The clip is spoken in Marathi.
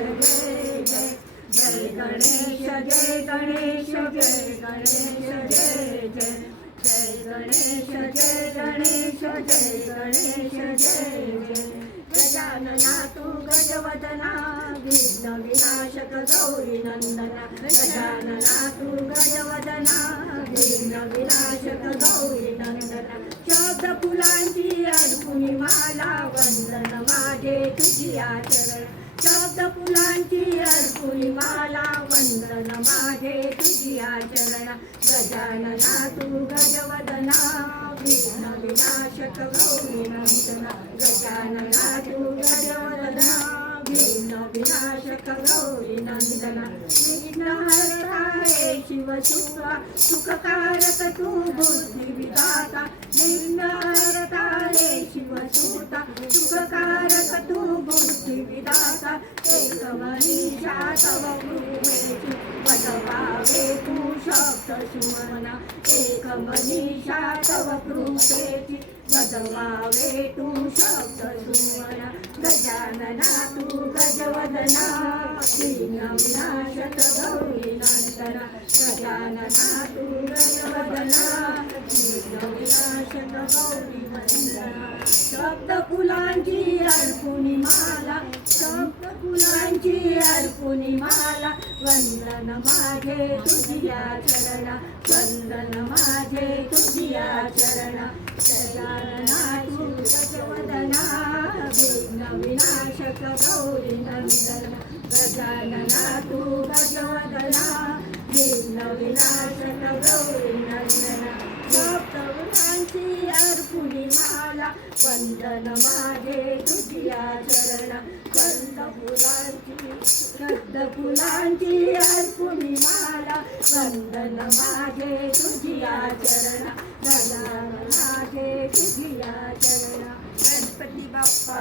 जय जय जय गणेश जय गणेश जय गणेश जय जय जय गणेश जय गणेश जय गणेश जय जय गजानना तू गजवदना विघ्न विनाशक गौरी नंदना गजानना तू गजवदना विघ्न विनाशक गौरी नंदना शब्द फुलांची अर्पुनी माला वंदन माझे तुझिया चरण शब्द फुलांची अर्पुनी माला वंदन माझे तुझिया चरण गजानना तू गजवदना विघ्न विनाशक गौरी नंदना गजानना तू गजवदना विघ्न विनाशक गौरी नंदना विघ्नहर्ता हे शिवशूरा सुखकारक तू बुद्धी विधाता विघ्नहर्ता हे शिवसूता सुखकारक तू बुद्धी विधाता एक मनीषा तव कृपेची वदवावे तू शब्द सुमना एक मनीषा तव कृपेची वदवावे तू शब्द सुमना गजानना तू गजवदना विघ्न विनाशक गौरी नंदना गजानना तू गजवदना विघ्न विनाशक गौरी नंदना शब्द फुलांची अर्पुनी माला शब्द फुलांची अर्पुनी माला वंदन माझे तुझिया चरण वंदन माझे तुझिया चरण गजानना तू गजवदना विघ्न विनाशक गौरी नंदना गजानना तू गजवदना विघ्न विनाशक गौरी नंदना शब्द फुलांची अर्पुनी माला वंदन माझे तुझिया चरण शब्द फुलांची अर्पुनी माला वंदन माझे तुझिया चरण गजानना माझे तुझिया चरण गणपती बाप्पा